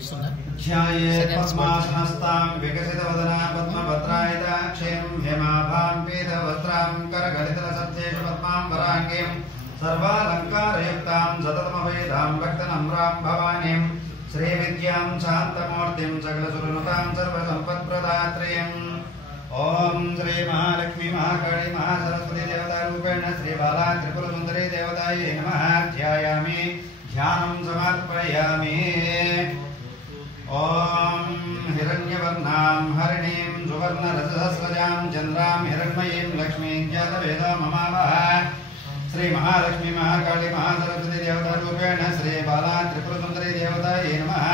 ध्याये पद्मासनस्तां विकसितवदना पद्मभद्रायताक्षीं हेमाभां पीतवस्त्रां करगलितलसज्जेषु पद्मां वराङ्गीं सर्वालङ्कारयुक्तां सततमभेदां भक्तनम्रां भवानीं श्रीविद्यां शान्तमूर्तिं सकलसुरनुतां सर्वसम्पत्प्रदात्रीम् ओम श्री महालक्ष्मी महाकाली महासरस्वती देवतारूपेण श्री बाला त्रिपुरसुन्दरी देवतायै नमः। ध्यायामि ध्यानं समर्पयामि। ओम हिरण्यवर्णां हरिणीं सुवर्णरजसहस्रजां चन्द्रां हिरण्मयीं लक्ष्मीं जातवेदो ममावः। श्री महालक्ष्मी महाकाली महासरस्वती देवतारूपेण श्री बाला त्रिपुरसुन्दरी देवतायै नमः।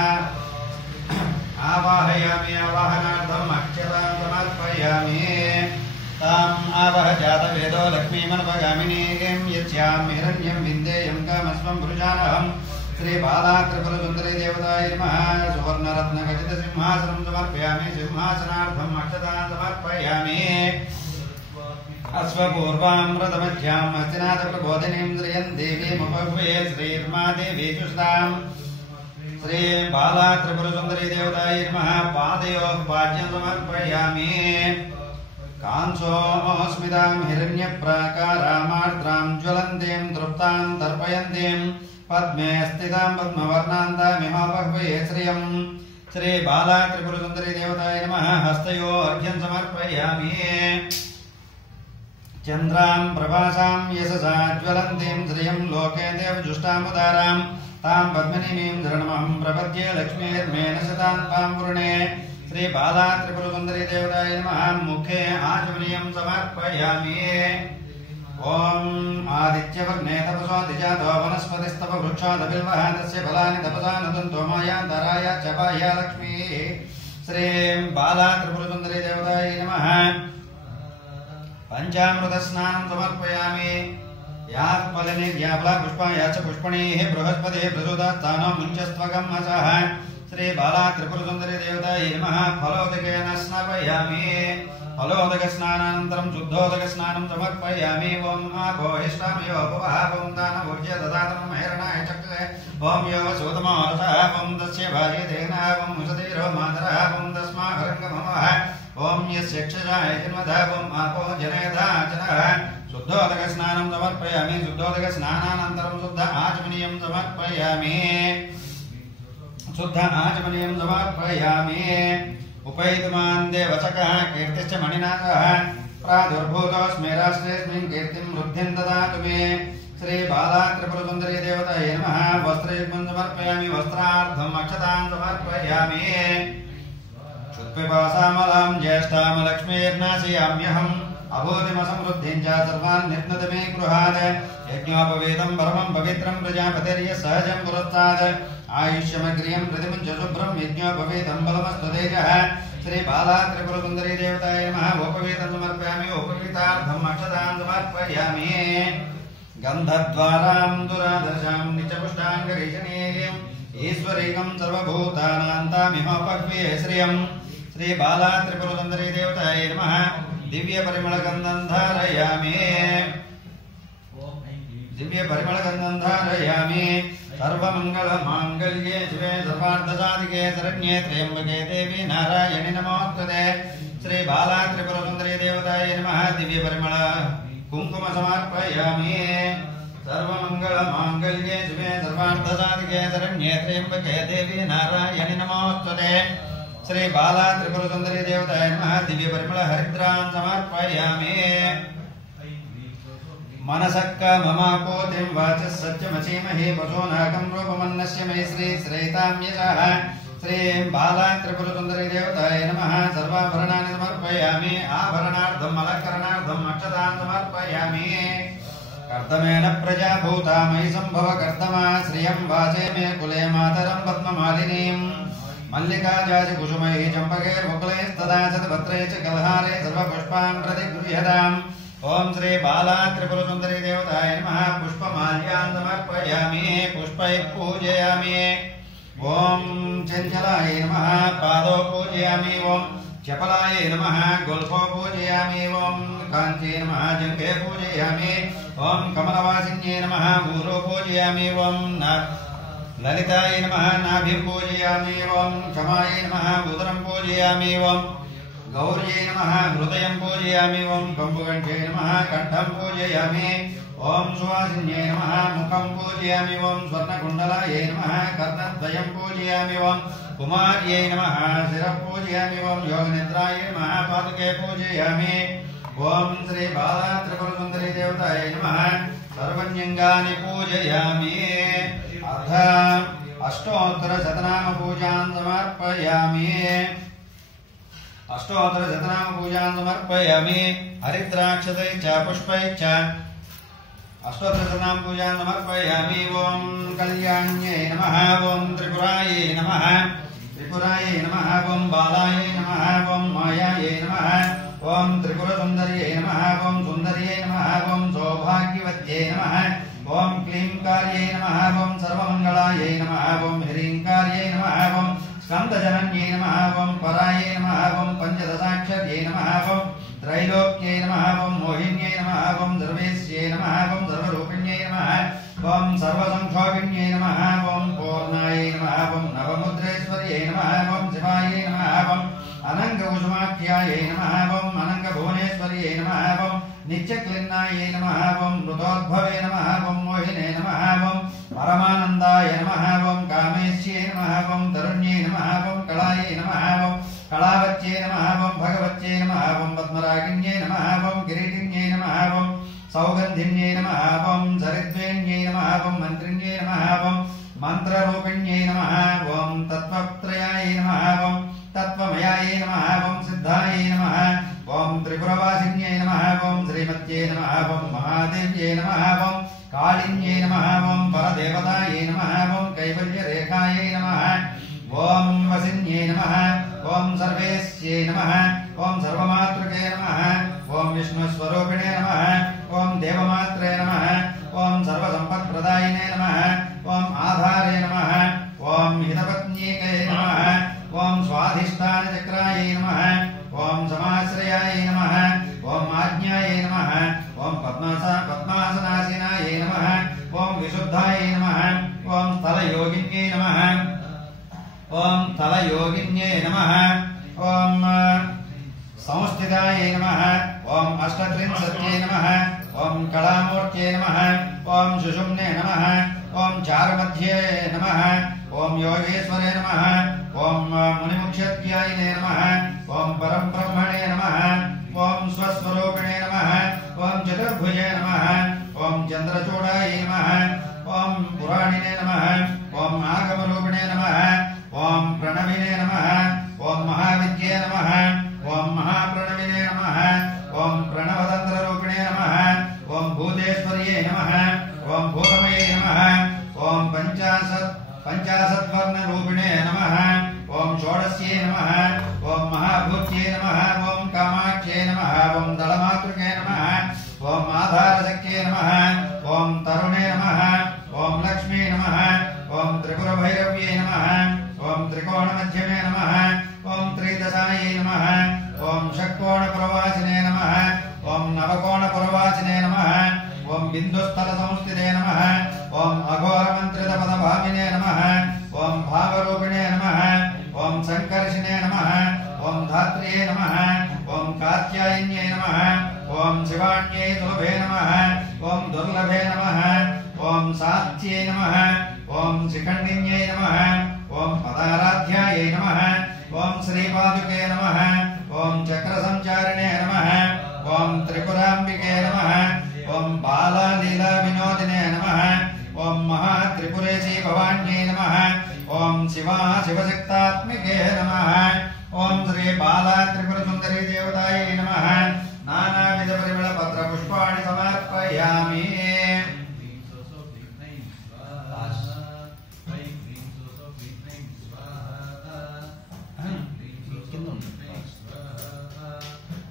आवाहयामि आवाहनार्थम् अक्षतां समर्पयामि। ताम् आवह जातवेदो लक्ष्मीमनुपगामिनीं यस्यां हिरण्यं विन्देयं कामस्वं पुरुषानहम्। श्री बाला त्रिपुरसुन्दरी देवतायै नमः। सुवर्णरत्नखचितसिंहासनं समर्पयामि। सिंहासनार्थम् अक्षतां समर्पयामि। अश्वपूर्वामृतमध्याम् हस्तिनाथप्रबोधिनीं श्रियं देवीमुपह्वे श्रीर्मादेवी सुष्टाम्। श्री बाला त्रिपुरसुन्दरी देवतायै नमः। पादयोः पाद्यं समर्पयामि। कांसोऽस्मितां हिरण्यप्राकारामार्द्रां ज्वलन्तीं तृप्तां तर्पयन्तीं पद्मे स्थितां पद्मवर्णान्तामिमापह्वे श्रियं। श्री बाला त्रिपुरसुन्दरी देवतायै नमः। हस्तयोः अर्घ्यं समर्पयामि। चन्द्रां प्रभासां यशसा ज्वलन्तीं श्रियं लोके देवजुष्टामुदारां तां पद्मिनीं शरणमहं प्रपद्ये लक्ष्मीर्मेण शतां तां वृणे। श्री बाला त्रिपुरसुन्दरी देवतायै नमः। मुखे आचमनीयं समर्पयामि। ओम आदित्यवर्णे तपसो दिजातो वनस्पतिस्तव वृक्षादबिल्वः तस्य फलानि तपसा नदन्तो मायान्तराय चपाय लक्ष्मीः। श्री बाला त्रिपुरसुन्दरी देवतायै नमः। पंचामृतस्नानं समर्पयामि। यात्फलनिर्याफला पुष्पाया च पुष्पणीः बृहस्पतिः प्रसूतास्थानो मुञ्चस्त्वगम् असः। श्री बाला त्रिपुरसुन्दरी देवतायै नमः। फलोदकेन स्नापयामि। फलोदकस्नानानन्तरं शुद्धोदकस्नानं समर्पयामि। ओम आघोहिष्ठामयोपवः ओम दानभोज्य ददातनं हैरणाय चक्रे ओम यो वसुतमोरसः ओम तस्य भाजितेन ओम मुसतीरो मातरः ओम तस्माभरङ्गममः ओम यस्य क्षजाय जन्मधः ओम आपो जनेधाचनः। शुद्धोदकस्नानं समर्पयामि। शुद्धोदकस्नानानन्तरं शुद्ध आचमनीयं समर्पयामि। शुद्ध आचमनीयं समर्पयामि। उपैतुमान् देवचकः कीर्तिश्च मणिनाथः प्रादुर्भूतोऽस्मि राष्ट्रेऽस्मिन् कीर्तिं वृद्धिं ददातु मे। श्री बाला त्रिपुरसुन्दरी देवतायै नमः। वस्त्रयुग्मं समर्पयामि। वस्त्रार्थम् अक्षतां समर्पयामि। क्षुत्पिपासामलां ज्येष्ठां लक्ष्मीर्नाशयाम्यहम्। अभूतिमसमृद्धिं च सर्वान् निप्नत मे गृहात्। यज्ञोपवीतं परमं पवित्रं प्रजापतिर्यः सहजं पुरस्तात्। आयुष्यमग्रियं प्रतिमुञ्च शुभ्रं यज्ञोपवीतं बलमस्तु तेजः। श्री बाला त्रिपुरसुन्दरी देवतायै नमः। उपवीतं समर्पयामि। उपवीतार्थम् अक्षतां समर्पयामि। गन्धद्वारां दुरादर्शां नित्यपुष्टाङ्गरीषणीयम् ईश्वरीकं सर्वभूतानान्तामिमोपह्वे श्रियं। श्री बाला त्रिपुरसुन्दरी देवतायै नमः। दिव्यपरिमलगन्धं धारयामि। दिव्यपरिमलगन्धं धारयामि। सर्वमङ्गलमाङ्गल्ये शिवे सर्वार्थसाधिके शरण्ये त्र्यम्बके देवी नारायणि नमोस्तुते। श्री बाला त्रिपुरसुन्दरी देवतायै नमः। दिव्यपरिमल कुङ्कुम समर्पयामि। सर्वमङ्गलमाङ्गल्ये शिवे सर्वार्थसाधिके शरण्ये त्र्यम्बके देवी नारायणि नमोस्तुते। श्री बाला त्रिपुरसुन्दरी देवतायै नमः। दिव्यपरिमल हरिद्रां समर्पयामि। मनसक्क ममाकोतिं वाचः सत्यमचीमहि वसोनाकं रूपमन्नस्य मे श्री श्रेतां यशः। श्री बाला त्रिपुरसुन्दरी देवतायै नमः। सर्वाभरणानि समर्पयामि। आभरणार्थम् अलङ्करणार्थम् अक्षतां समर्पयामि। कर्दमेन प्रजा भूता मयि सम्भव कर्दमा श्रियं वाचे मे कुले मातरं पद्ममालिनीं। मल्लिकाजाजि कुसुमैः चम्पकैर्मुकुलैस्तदा शतपत्रैः च कलहारे सर्वपुष्पान् प्रतिगृह्यताम्। ओम श्री बाला त्रिपुरसुन्दरी देवतायै नमः। पुष्पमाल्यान् समर्पयामि। पुष्पैः पूजयामि। ओम चञ्चलाय नमः। पादौ पूजयामि। ओम चपलाय नमः। गोल्फो पूजयामि। ओम काञ्चे नमः। जङ्घे पूजयामि। ओम कमलवासिन्ये नमः। भूरो पूजयामि। ओम ललितायै नमः नाभिं पूजयामि ओं क्षमायै नमः उदरं पूजयामि ओं गौर्यै नमः हृदयं पूजयामि ओं कम्बुकण्ठे नमः कण्ठं पूजयामि ओं सुवासिन्यै नमः मुखं पूजयामि ओं स्वर्णकुण्डलायै नमः कर्णद्वयं पूजयामि ओं कुमार्यै नमः शिरः पूजयामि ओं योगनिद्रायै नमः पादुके पूजयामि ओं श्री बाला त्रिपुरसुन्दरी देवतायै नमः सर्वण्यङ्गानि पूजयामि अथ अष्टोत्तरशतनाम पूजां समर्पयामि हरिद्राक्षतै च पुष्पै च अष्टोत्तरशतनाम पूजां समर्पयामि ओं कल्याण्यै नमः ओं त्रिपुरायै नमः ओं बालायै नमः ओं मायायै नमः ओं त्रिपुरसुन्दर्यै नमः ओं सुन्दर्यै नमः ओं सौभाग्यवत्यै नमः ओं क्लींकार्यै नमः ओं सर्वमङ्गलायै नमः ओं ह्रींकार्यै नमः ओं स्कन्दजनन्यै नमः ओं परायै नमः ओं पञ्चदशाक्षर्यै नमः ओं त्रैलोक्यै नमः ओं मोहिन्यै नमः ओं सर्वेश्यै नमः ओं सर्वरूपिण्यै नमः ओं सर्वसंक्षोभिण्यै नमः ओं पूर्णायै नमः ओं नवमुद्रेश्वर्यै नमः ओं शिवायै नमः ओं अनङ्गकुसुमाख्यायै नमः ओं अनङ्गभुवनेश्वर्यै नमः ओं नित्यक्लिन्नायै नमः ओं मृतोद्भवे नमः ओं मोहिने नमः ओं परमानन्दाय नमः ओं कामेश्यै नमः ओं तरुण्यै नमः ओं कलायै नमः ओं कलावत्यै नमः ओं भगवत्यै नमः ओं पद्मरागिण्यै नमः ओं किरीटिन्यै नमः ओं सौगन्धिन्यै नमः ओं सरिद्वेण्यै नमः ओं मन्त्रिण्यै नमः ओं मन्त्ररूपिण्यै नमः ओं तत्त्वत्रयायै नमः ओं तत्त्वमयायै नमः ओं सिद्धायै नमः ओं त्रिपुरवासिन्यै नमः ओं श्रीमत्यै नमः ओं महादेव्यै नमः ओं कालिन्यै नमः ओं परदेवतायै नमः ओं कैवल्यरेखायै नमः ओं वसिन्यै नमः ओं सर्वेश्यै नमः ओं सर्वमातृके नमः ओं विष्णुस्वरूपिणे नमः ओं देवमात्रे नमः ओं सर्वसम्पत्प्रदायिने नमः ओं आधारे नमः ओं हितपत्नीके नमः ओं स्वाधिष्ठानचक्रायै नमः ओं समाश्रयायै नमः ओं आज्ञायै नमः ओं पद्मासनासीनायै नमः ओं विशुद्धायै नमः ओं स्थलयोगिन्यै नमः ओं स्थलयोगिन्यै नमः ओं संस्थितायै नमः ओं अष्टत्रिंशत्यै नमः ओं कलामूर्त्यै नमः ओं सुषुम्ने नमः ओं चारुमध्ये नमः ओं योगेश्वरे नमः ओं मुनिमुख्यत्यायिने नमः ओं परब्रह्मणे नमः ओं स्वस्वरूपिणे नमः ओं चतुर्भुजे नमः ओं चन्द्रचूडायै नमः ओं पुराणिने नमः ओं आगमरूपिणे नमः ओं प्रणविने नमः ओं महाविद्ये नमः ओं महाप्रणविने नमः ओं प्रणवतन्त्ररूपिणे नमः ओं भूतेश्वर्ये नमः ओं भूतमये नमः ओं पंचाशद्वर्णरूपिणे नमः ओं षोडश्ये नमः ओं महाभूत्ये नमः ओं कामाख्ये नमः ओं दलमातृके नमः ओं आधारशक्ये नमः ओं तरुणे नमः ओं लक्ष्मी नमः ओं त्रिपुरभैरव्ये नमः ओं त्रिकोणमध्यमे नमः ओं त्रिदशायै नमः ओं षट्कोणप्रवासिने नमः ओं नवकोणप्रवासिने नमः ओं बिन्दुस्थलसंस्थिते नमः ओं अघोरमन्त्रितपदभामिने नमः ओं भावरूपिणे नमः ओं संकर्षिणे नमः ओं धात्र्ये नमः ओं कात्यायिन्यै नमः ओं शिवाण्यै सुलभे नमः ओं दुर्लभे नमः ओं सात्यै नमः ओं शिखण्डिन्यै नमः ओं पदाराध्यायै नमः ओं श्रीपादुके नमः ओं चक्रसञ्चारिणे नमः ओं त्रिपुराम्बिके नमः ओं बालालीलाविनोदिने नमः ओं महात्रिपुरेशी भवान्यै नमः ओं शिवा शिवशक्तात्मिके नमः ओं श्री बाला त्रिपुरसुन्दरी देवतायै